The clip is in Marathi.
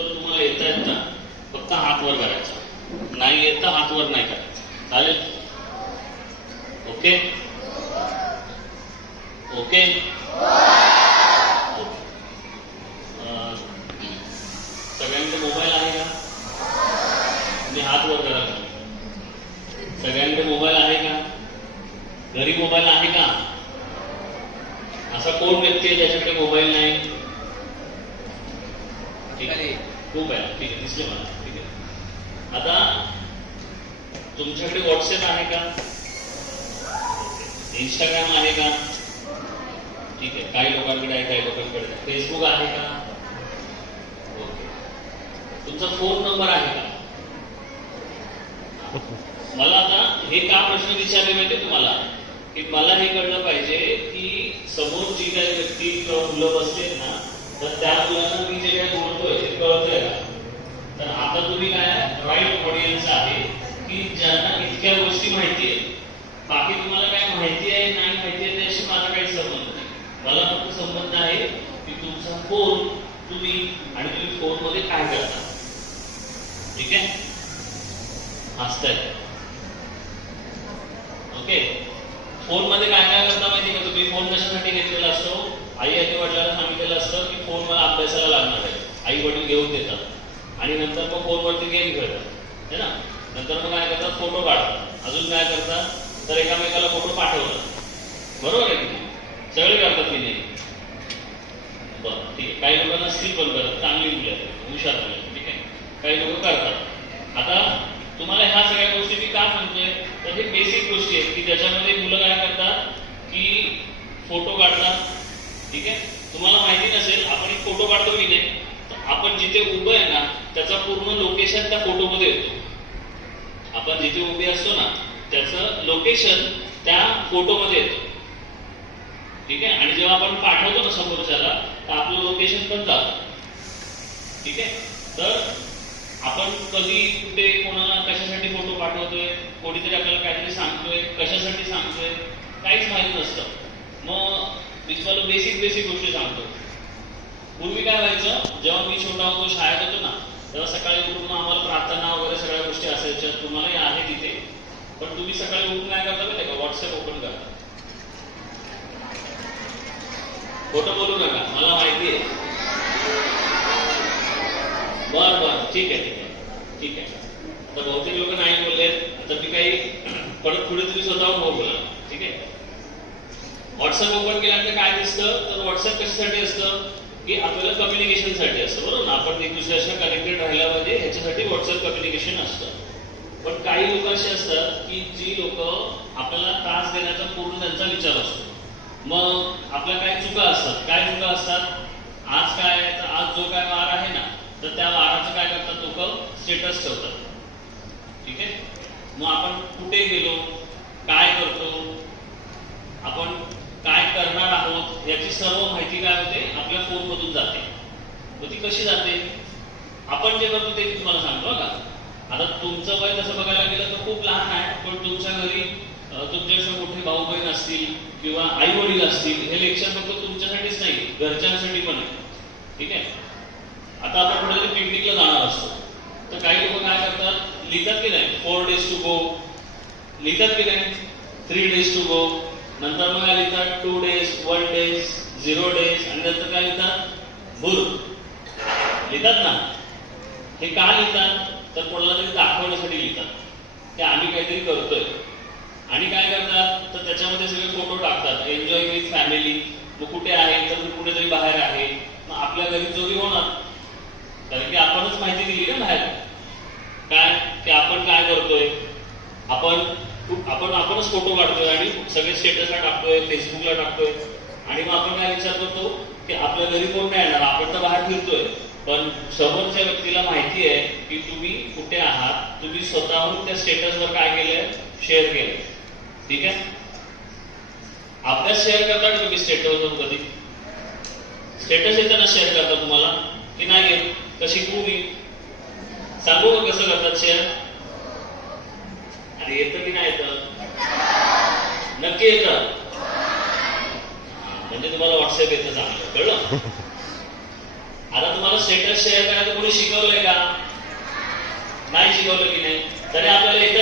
उत्तर तुम्हाला येता फक्त हात वर करायचा, नाही येत हात वर नाही करायचा. चालेल? Okay okay. सगळ्यांकडे मोबाईल आहे का? तुम्ही हात वर करा. सगळ्यांकडे मोबाईल आहे का? घरी मोबाईल आहे का? असा कोण व्यक्ती आहे ज्याच्याकडे मोबाईल नाही? ठीक आहे, खूप आहे. ठीक आहे, दिसले मला. ठीक आहे, आता तुमच्याकडे व्हॉट्सअप आहे का? इंस्टाग्राम आहे का? ठीक आहे, काही लोकांकडे आहे, काही लोकांकडे नाही. फेसबुक आहे का? ओके. तुमचा फोन नंबर आहे का? मला आता हे का प्रश्न विचारले माहिती तुम्हाला, की मला हे कळलं पाहिजे की समोर जी काही व्यक्ती किंवा मुलं बसले ना, तर त्या मुलांना मी जे काही बोलतोय ते कळतंय का? तर आता तुम्ही काय राईट ऑडियन्स आहे की ज्यांना इतक्या गोष्टी माहिती आहे. बाकी तुम्हाला काय माहिती आहे नाही माहिती आहे त्याशी माझा काही संबंध नाही. मला फक्त संबंध आहे की तुमचा फोन तुम्ही आणि तुम्ही फोन मध्ये काय करता. ठीक आहे, हसताय. ओके, फोन मध्ये काय काय करता माहिती का तुम्ही? फोन कशासाठी घेतलेला असतो? आई आणि वडिलांना सांगितलेलं असतं की फोन मला अभ्यासाला लागणार आहे, आई वडील घेऊन देतात आणि नंतर मग फोनवरती गेम खेळतात, है ना. नंतर मग काय करतात? फोटो काढतात. अजून काय करतात? तर एकामेकाला फोटो पाठवतात. बरोबर आहे की नाही? सगळे करतात की नाही? बरं, ठीक आहे. काही लोकांना स्किल पण करतात, चांगली मुलं आहेत, हुशार मुलं आहेत. ठीक आहे, काही लोक करतात. आता तुम्हाला ह्या सगळ्या गोष्टी मी का सांगतोय, तर हे बेसिक गोष्टी आहेत की ज्याच्यामध्ये मुलं काय करतात की फोटो काढतात. ठीक आहे, तुम्हाला माहिती नसेल, आपण एक फोटो काढतो की नाही, तर आपण जिथे उभं आहे ना त्याचा पूर्ण लोकेशन त्या फोटोमध्ये येतो. आपण जिथे उभे असतो ना त्याचं लोकेशन त्या फोटोमध्ये येतं. ठीक आहे, आणि जेव्हा आपण पाठवतो ना समोरच्याला तर आपलं लोकेशन पण जातं. ठीक आहे, तर आपण कधी कुठे कोणाला कशासाठी फोटो पाठवतोय, कोणीतरी आपल्याला काहीतरी सांगतोय, कशासाठी सांगतोय, काहीच माहित नसतं. मग मी तुम्हाला बेसिक गोष्टी सांगतो. पूर्वी काय व्हायचं, जेव्हा मी छोटा होतो, शाळेत होतो ना, तेव्हा सकाळी उठून आम्हाला प्रार्थना वगैरे सगळ्या गोष्टी असायच्या. तुम्हालाही आहे तिथे. पण तुम्ही सकाळी उठून काय करता माहिती का? व्हॉट्सअप ओपन करता. खोटं बोलू नका, मला माहिती आहे. बर, ठीक आहे. आता बहुतेक लोक नाही बोललेत. आता मी काही परत पुढे तुम्ही स्वतःहून हो बोला. ठीक आहे, व्हॉट्सअप ओपन केल्यानंतर काय दिसतं, तर व्हॉट्सअप कशासाठी असतं की आपल्याला कम्युनिकेशनसाठी असतं. बरोबर ना, आपण एक दुसऱ्याशी कनेक्टेड राहायला पाहिजे, ह्याच्यासाठी व्हॉट्सअप कम्युनिकेशन असतं. पण काही लोक असे असतात की जी लोक आपल्याला त्रास देण्याचा पूर्ण त्यांचा विचार असतो. मग आपल्या काही चुका असतात. काय चुका असतात? आज काय, तर आज जो काय वार आहे ना, तर त्या वाराचं काय करतात लोक? स्टेटस ठेवतात. ठीक आहे, मग आपण कुठे गेलो, काय करतो, आपण काय करणार आहोत, याची सर्व माहिती काय होते? आपल्या फोन मधून जाते. मग ती कशी जाते? आपण जे करतो ते मी तुम्हाला सांगतो का. आता तुमचं वय तसं बघायला गेलं तर खूप लहान आहे, पण तुमच्या घरी तुमच्यापेक्षा मोठे भाऊ बहीण असतील किंवा आई वडील असतील. हे लेक्चर फक्त तुमच्यासाठीच नाही, घरच्यांसाठी पण आहे. ठीक आहे, आता आपण कुठेतरी पिकनिकला जाणार असतो, तर काही लोक काय करतात? लिहितात की नाही 4 days to go, लिहितात की नाही 3 days to go. नंतर मग काय लिहितात? 2 days, 1 days, 0 days, आणि नंतर काय लिहितात? भूर लिहितात ना. हे का लिहितात? तर कोणाला तरी दाखवण्यासाठी लिहितात की आम्ही काहीतरी करतोय. आणि काय करतात? तर त्याच्यामध्ये सगळे फोटो टाकतात, एन्जॉय विथ फॅमिली. मग कुठे आहे? तर कुठेतरी बाहेर आहे. मग आपल्या घरी चोरी होणार, कारण की आपणच माहिती दिली ना बाहेर काय की आपण काय करतोय. आपणच फोटो काढतोय आणि सगळे स्टेटसला टाकतोय, फेसबुकला टाकतोय. आणि मग आपण काय विचार करतो की आपल्या घरी कोण नाही येणार, आपण तर बाहेर फिरतोय. पण समोरच्या व्यक्तीला माहिती आहे की तुम्ही कुठे आहात. तुम्ही स्वतःहून त्या स्टेटसवर काय केलंय? शेअर केलंय. ठीक आहे, अभ्यास शेअर करता तुम्ही स्टेटसवर? कधी स्टेटस येताना शेअर करता तुम्हाला की नाही येत? कशी खूप सांगू का कसं करतात शेअर? आणि येतं की नाही येतं? नक्की येतं. म्हणजे तुम्हाला व्हॉट्सअप येतं, चांगलं कळलं. आता तुम्हाला स्टेटस शेअर करायचं कोणी शिकवलंय का? नाही शिकवलं की नाही? तरी आपल्याला एकच